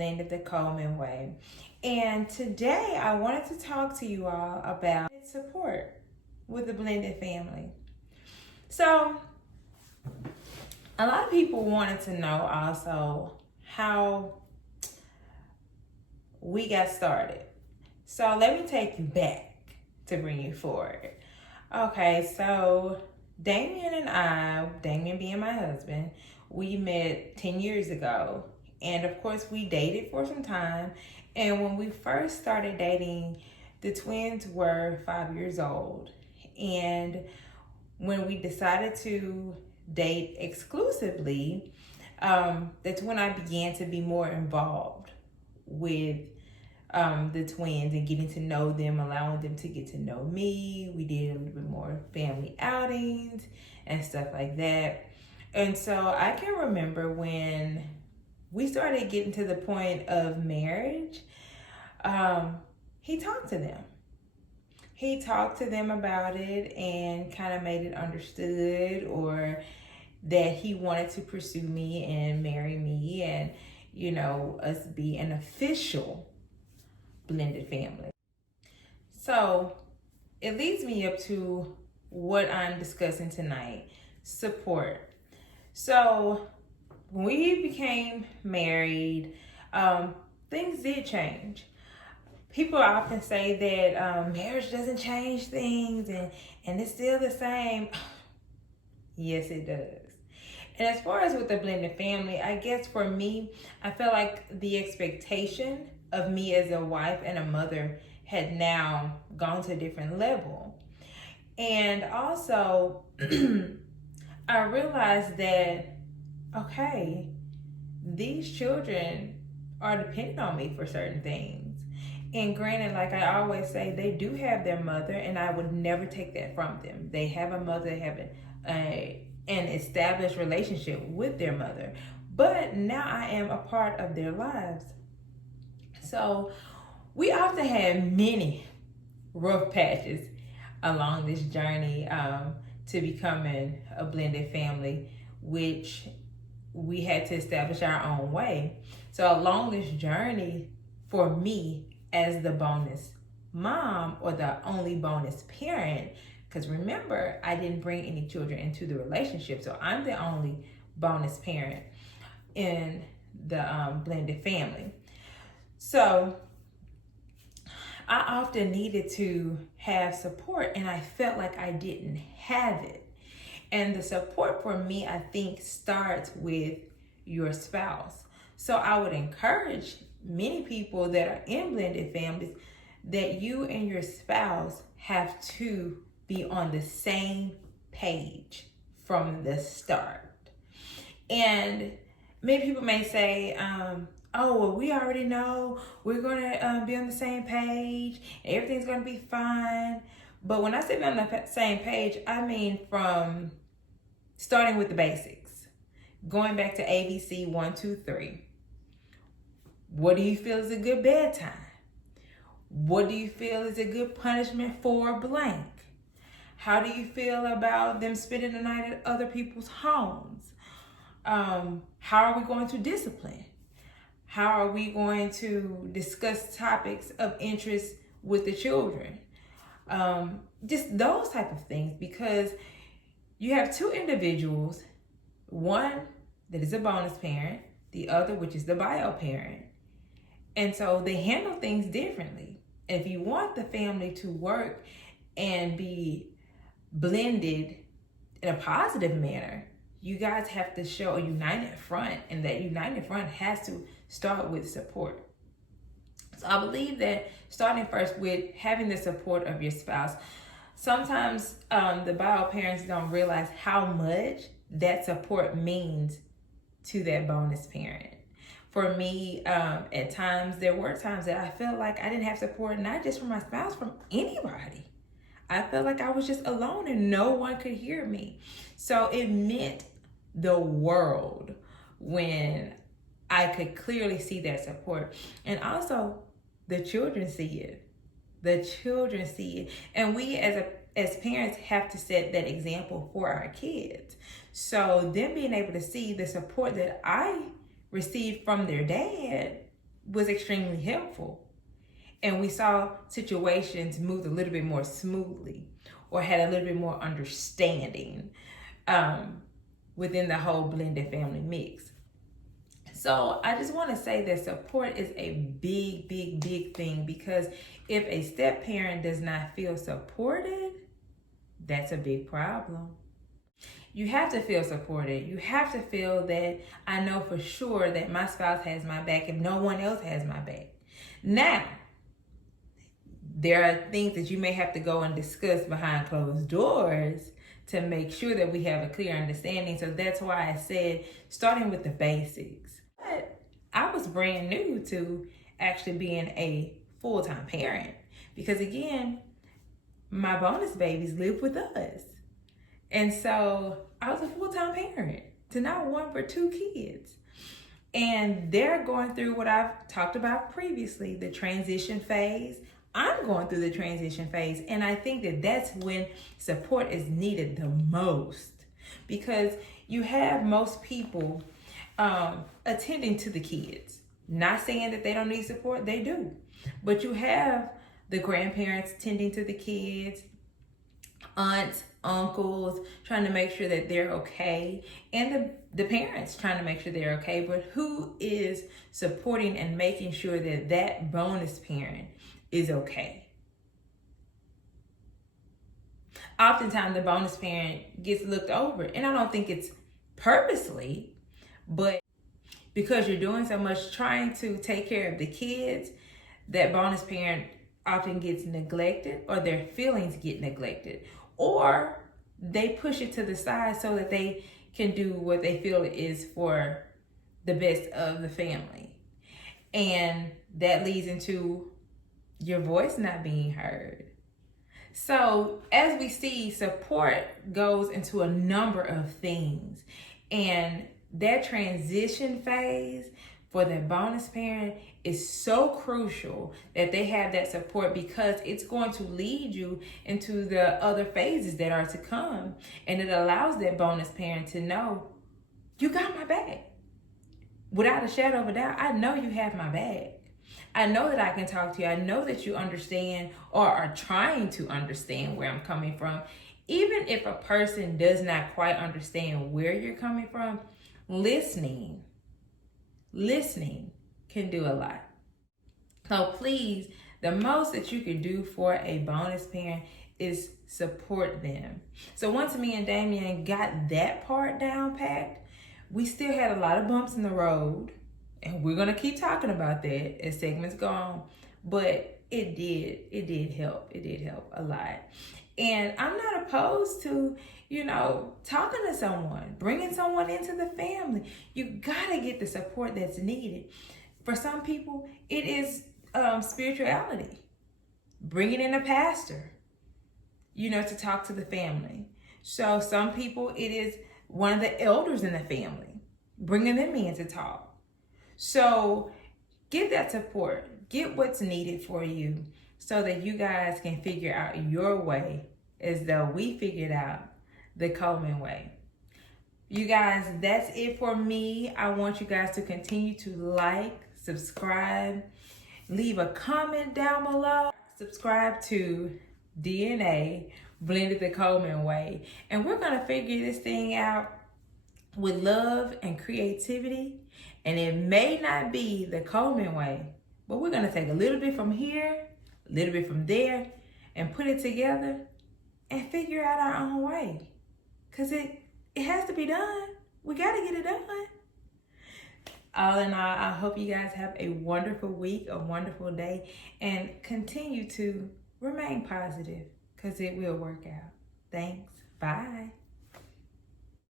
The Coleman Way. And today I wanted to talk to you all about support with the blended family. So, a lot of people wanted to know also how we got started. So, let me take you back to bring you forward. Okay, so Damien being my husband, we met 10 years ago. And of course, we dated for some time. And when we first started dating, the twins were 5 years old. And when we decided to date exclusively, that's when I began to be more involved with the twins and getting to know them, allowing them to get to know me. We did a little bit more family outings and stuff like that. And so I can remember when we started getting to the point of marriage, he talked to them. He talked to them about it and kind of made it understood, or that he wanted to pursue me and marry me and, us be an official blended family. So it leads me up to what I'm discussing tonight: support. So when we became married, things did change. People often say that marriage doesn't change things and it's still the same. Yes, it does. And as far as with the blended family, I guess for me, I felt like the expectation of me as a wife and a mother had now gone to a different level. And also, I realized that, okay, these children are dependent on me for certain things. And granted, like I always say, they do have their mother, and I would never take that from them. They have a mother, they have an established relationship with their mother. But now I am a part of their lives. So we often had many rough patches along this journey to becoming a blended family, which we had to establish our own way. So along this journey, for me as the bonus mom or the only bonus parent, because remember, I didn't bring any children into the relationship, so I'm the only bonus parent in the blended family. So I often needed to have support, and I felt like I didn't have it. And the support for me, I think, starts with your spouse. So I would encourage many people that are in blended families that you and your spouse have to be on the same page from the start. And many people may say, oh, well, we already know we're going to be on the same page and everything's going to be fine. But when I say on the same page, I mean from starting with the basics, going back to ABC 1, 2, 3. What do you feel is a good bedtime? What do you feel is a good punishment for blank? How do you feel about them spending the night at other people's homes? How are we going to discipline? How are we going to discuss topics of interest with the children? Just those type of things, because you have two individuals, one that is a bonus parent, the other which is the bio parent. And so they handle things differently. If you want the family to work and be blended in a positive manner, you guys have to show a united front, and that united front has to start with support. So I believe that starting first with having the support of your spouse. Sometimes the bio parents don't realize how much that support means to that bonus parent. For me, at times, there were times that I felt like I didn't have support, not just from my spouse, from anybody. I felt like I was just alone and no one could hear me. So it meant the world when I could clearly see that support. And also, the children see it. The children see it. And we as parents have to set that example for our kids. So them being able to see the support that I received from their dad was extremely helpful. And we saw situations move a little bit more smoothly or had a little bit more understanding within the whole blended family mix. So I just want to say that support is a big, big, big thing, because if a step parent does not feel supported, that's a big problem. You have to feel supported. You have to feel that I know for sure that my spouse has my back if no one else has my back. Now, there are things that you may have to go and discuss behind closed doors to make sure that we have a clear understanding. So that's why I said starting with the basics. But I was brand new to actually being a full-time parent, because again, my bonus babies live with us. And so I was a full-time parent to not one but two kids. And they're going through what I've talked about previously, the transition phase. I'm going through the transition phase. And I think that that's when support is needed the most, because you have most people attending to the kids. Not saying that they don't need support, they do. But you have the grandparents tending to the kids, aunts, uncles, trying to make sure that they're okay, and the parents trying to make sure they're okay. But who is supporting and making sure that that bonus parent is okay? Oftentimes the bonus parent gets looked over, and I don't think it's purposely, but because you're doing so much trying to take care of the kids, that bonus parent often gets neglected, or their feelings get neglected, or they push it to the side so that they can do what they feel is for the best of the family. And that leads into your voice not being heard. So as we see, support goes into a number of things, and that transition phase for the bonus parent is so crucial that they have that support, because it's going to lead you into the other phases that are to come. And it allows that bonus parent to know, you got my back. Without a shadow of a doubt, I know you have my back. I know that I can talk to you. I know that you understand or are trying to understand where I'm coming from. Even if a person does not quite understand where you're coming from, listening can do a lot. So please, the most that you can do for a bonus parent is support them. So once me and Damien got that part down packed, we still had a lot of bumps in the road, and we're gonna keep talking about that as segments go on. But it did help. It did help a lot. And I'm not opposed to, talking to someone, bringing someone into the family. You gotta get the support that's needed. For some people, it is spirituality. Bringing in a pastor, to talk to the family. So some people, it is one of the elders in the family, bringing them in to talk. So get that support. Get what's needed for you so that you guys can figure out your way, as though we figured out the Coleman way. You guys, that's it for me. I want you guys to continue to like, subscribe, leave a comment down below. Subscribe to DNA Blended the Coleman Way. And we're going to figure this thing out with love and creativity. And it may not be the Coleman way, but we're going to take a little bit from here, a little bit from there, and put it together and figure out our own way. Because it has to be done. We got to get it done. All in all, I hope you guys have a wonderful week, a wonderful day, and continue to remain positive, because it will work out. Thanks. Bye.